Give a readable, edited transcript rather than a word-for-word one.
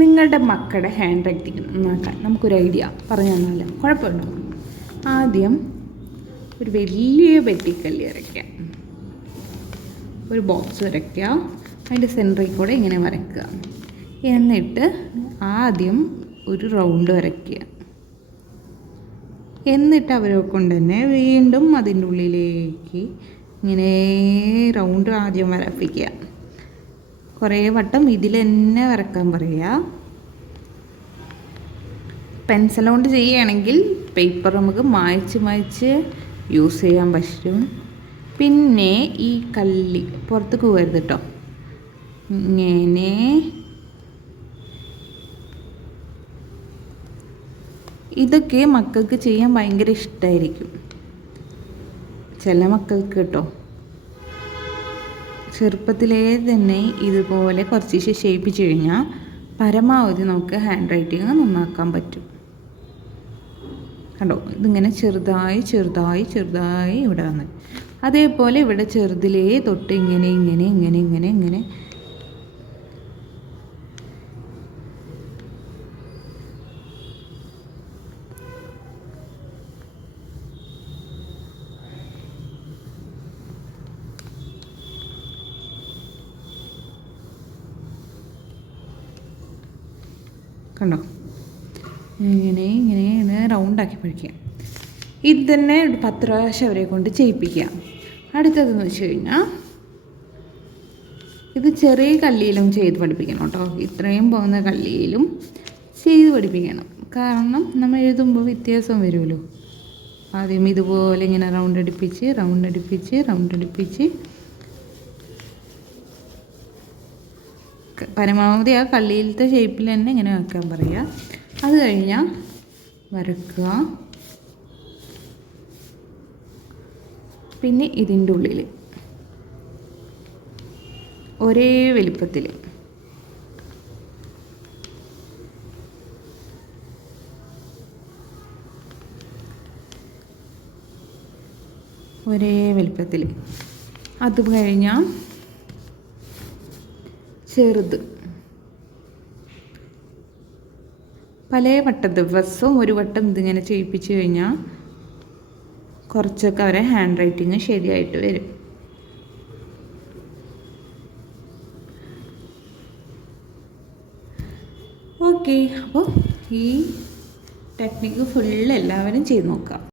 നിങ്ങളുടെ മക്കളുടെ hand writing നന്നാക്കാൻ നമുക്കൊരു ഐഡിയ പറഞ്ഞു തന്നാലോ? കുഴപ്പമുണ്ടോ? ആദ്യം ഒരു വലിയ വെട്ടിക്കല്ലി വരയ്ക്കുക, ഒരു ബോക്സ് വരയ്ക്കുക, അതിൻ്റെ സെൻറ്ററിൽ കൂടെ ഇങ്ങനെ വരയ്ക്കുക. എന്നിട്ട് ആദ്യം ഒരു റൗണ്ട് വരയ്ക്കുക. എന്നിട്ട് അവരെ കൊണ്ട് തന്നെ വീണ്ടും അതിൻ്റെ ഉള്ളിലേക്ക് ഇങ്ങനെ റൗണ്ട് ആദ്യം വരപ്പിക്കുക. കുറേ വട്ടം ഇതിൽ തന്നെ വരക്കാൻ പറയുക. പെൻസിൽ കൊണ്ട് ചെയ്യുകയാണെങ്കിൽ പേപ്പർ നമുക്ക് മായ്ച്ച് യൂസ് ചെയ്യാൻ പറ്റും. പിന്നെ ഈ കല്ലി പുറത്തേക്ക് പോകരുത് കേട്ടോ. ഇങ്ങനെ ഇതൊക്കെ മക്കൾക്ക് ചെയ്യാൻ ഭയങ്കര ഇഷ്ടമായിരിക്കും, ചില മക്കൾക്ക് കേട്ടോ. ചെറുപ്പത്തിലേ തന്നെ ഇതുപോലെ കുറച്ച് ഷേപ്പിച്ച് കഴിഞ്ഞാൽ പരമാവധി നമുക്ക് ഹാൻഡ് റൈറ്റിംഗ് നന്നാക്കാൻ പറ്റും. കണ്ടോ, ഇതിങ്ങനെ ചെറുതായി ഇവിടെ വന്ന്, അതേപോലെ ഇവിടെ ചെറുതിലേ തൊട്ട് ഇങ്ങനെ കണ്ടോ, ഇങ്ങനെ റൗണ്ടാക്കി പഠിക്കുക. ഇത് തന്നെ 10 പ്രാവശ്യം അവരെ കൊണ്ട് ചെയ്യിപ്പിക്കുക. അടുത്തതെന്ന് വെച്ച് കഴിഞ്ഞാൽ ഇത് ചെറിയ കല്ലിയിലും ചെയ്ത് പഠിപ്പിക്കണം കേട്ടോ. ഇത്രയും പോകുന്ന കല്ലിയിലും ചെയ്ത് പഠിപ്പിക്കണം. കാരണം നമ്മൾ എഴുതുമ്പോൾ വ്യത്യാസം വരുമല്ലോ. ആദ്യം ഇതുപോലെ ഇങ്ങനെ റൗണ്ട് അടുപ്പിച്ച് പരമാവധി ആ കള്ളിയിലത്തെ ഷേപ്പിൽ തന്നെ ഇങ്ങനെ വെക്കാൻ പറയുക. അത് കഴിഞ്ഞാൽ വരക്കുക. പിന്നെ ഇതിൻ്റെ ഉള്ളിൽ ഒരേ വലിപ്പത്തിൽ അത് കഴിഞ്ഞാൽ ചെറുത് പല വട്ടം ദിവസവും ഒരു വട്ടം ഇതിങ്ങനെ ചെയ്യിപ്പിച്ച് കഴിഞ്ഞാൽ കുറച്ചൊക്കെ അവരെ ഹാൻഡ് റൈറ്റിങ് ശരിയായിട്ട് വരും. ഓക്കെ, അപ്പോൾ ഈ ടെക്നിക്ക് ഫുൾ എല്ലാവരും ചെയ്ത് നോക്കാം.